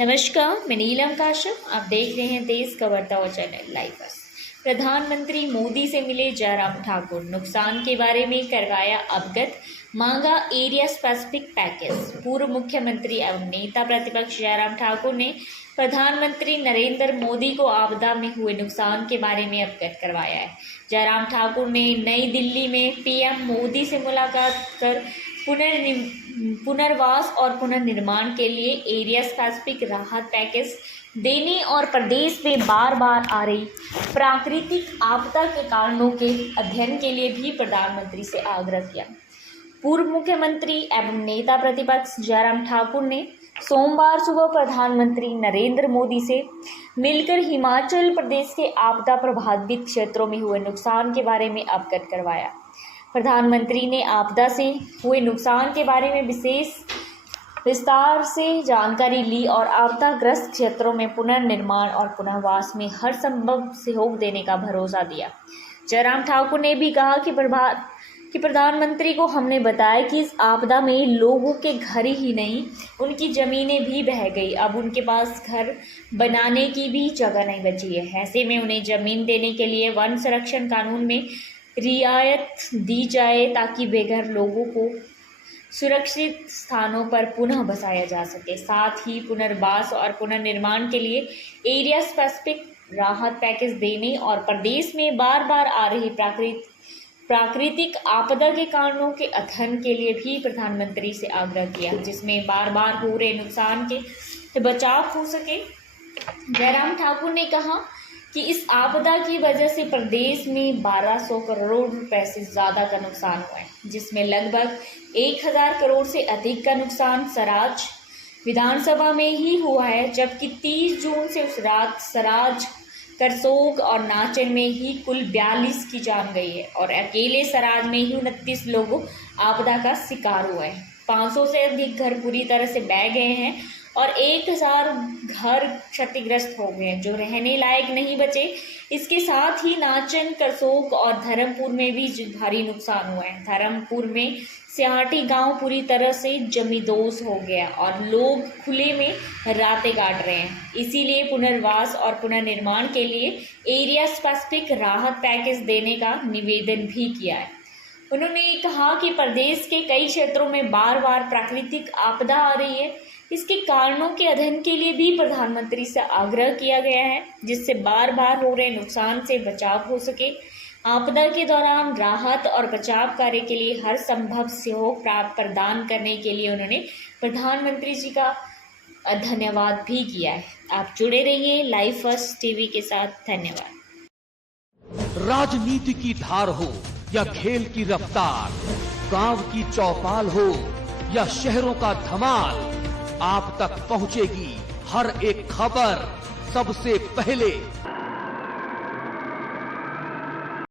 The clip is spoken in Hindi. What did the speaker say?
नमस्कार, मैं नीलम काश्यप। आप देख रहे हैं देश का बढ़ता हुआ चैनल लाइव फर्स्ट। प्रधानमंत्री मोदी से मिले जयराम ठाकुर, नुकसान के बारे में करवाया अवगत, मांगा एरिया स्पेसिफिक पैकेज। पूर्व मुख्यमंत्री एवं नेता प्रतिपक्ष जयराम ठाकुर ने प्रधानमंत्री नरेंद्र मोदी को आपदा में हुए नुकसान के बारे में अवगत करवाया है। जयराम ठाकुर ने नई दिल्ली में पीएम मोदी से मुलाकात कर पुनर्वास और पुनर्निर्माण के लिए एरिया स्पेसिफिक राहत पैकेज देने और प्रदेश में बार बार आ रही प्राकृतिक आपदा के कारणों के अध्ययन के लिए भी प्रधानमंत्री से आग्रह किया। पूर्व मुख्यमंत्री एवं नेता प्रतिपक्ष जयराम ठाकुर ने सोमवार सुबह प्रधानमंत्री नरेंद्र मोदी से मिलकर हिमाचल प्रदेश के आपदा प्रभावित क्षेत्रों में हुए नुकसान के बारे में अवगत करवाया। प्रधानमंत्री ने आपदा से हुए नुकसान के बारे में विस्तार से जानकारी ली और आपदाग्रस्त क्षेत्रों में पुनर्निर्माण और पुनर्वास में हर संभव सहयोग देने का भरोसा दिया। जयराम ठाकुर ने भी कहा कि प्रधानमंत्री को हमने बताया कि इस आपदा में लोगों के घर ही नहीं, उनकी ज़मीनें भी बह गई। अब उनके पास घर बनाने की भी जगह नहीं बची है। ऐसे में उन्हें ज़मीन देने के लिए वन संरक्षण कानून में रियायत दी जाए ताकि बेघर लोगों को सुरक्षित स्थानों पर पुनः बसाया जा सके। साथ ही पुनर्वास और पुनर्निर्माण के लिए एरिया स्पेसिफिक राहत पैकेज देने और प्रदेश में बार बार आ रही प्राकृतिक आपदा के कारणों के अध्ययन के लिए भी प्रधानमंत्री से आग्रह किया, जिसमें बार बार हो रहे नुकसान के बचाव हो सके। जयराम ठाकुर ने कहा कि इस आपदा की वजह से प्रदेश में 1200 करोड़ रुपए से ज़्यादा का नुकसान हुआ है, जिसमें लगभग 1000 करोड़ से अधिक का नुकसान सराज विधानसभा में ही हुआ है, जबकि 30 जून से उस रात सराज, करसोग और नाचन में ही कुल 42 की जान गई है और अकेले सराज में ही 29 लोग आपदा का शिकार हुए हैं। 500 से अधिक घर पूरी तरह से बह गए हैं और 1000 घर क्षतिग्रस्त हो गए हैं जो रहने लायक नहीं बचे। इसके साथ ही नाचन, करसोग और धर्मपुर में भी भारी नुकसान हुआ है। धर्मपुर में सियाटी गांव पूरी तरह से जमींदोज हो गया और लोग खुले में रातें काट रहे हैं। इसीलिए पुनर्वास और पुनर्निर्माण के लिए एरिया स्पेसिफिक राहत पैकेज देने का निवेदन भी किया है। उन्होंने कहा कि प्रदेश के कई क्षेत्रों में बार बार प्राकृतिक आपदा आ रही है। इसके कारणों के अध्ययन के लिए भी प्रधानमंत्री से आग्रह किया गया है, जिससे बार बार हो रहे नुकसान से बचाव हो सके। आपदा के दौरान राहत और बचाव कार्य के लिए हर संभव सहयोग प्रदान करने के लिए उन्होंने प्रधानमंत्री जी का धन्यवाद भी किया है। आप जुड़े रहिए लाइव फर्स्ट टीवी के साथ। धन्यवाद। राजनीति की धार हो या खेल की रफ्तार, गांव की चौपाल हो या शहरों का धमाल, आप तक पहुंचेगी हर एक खबर सबसे पहले।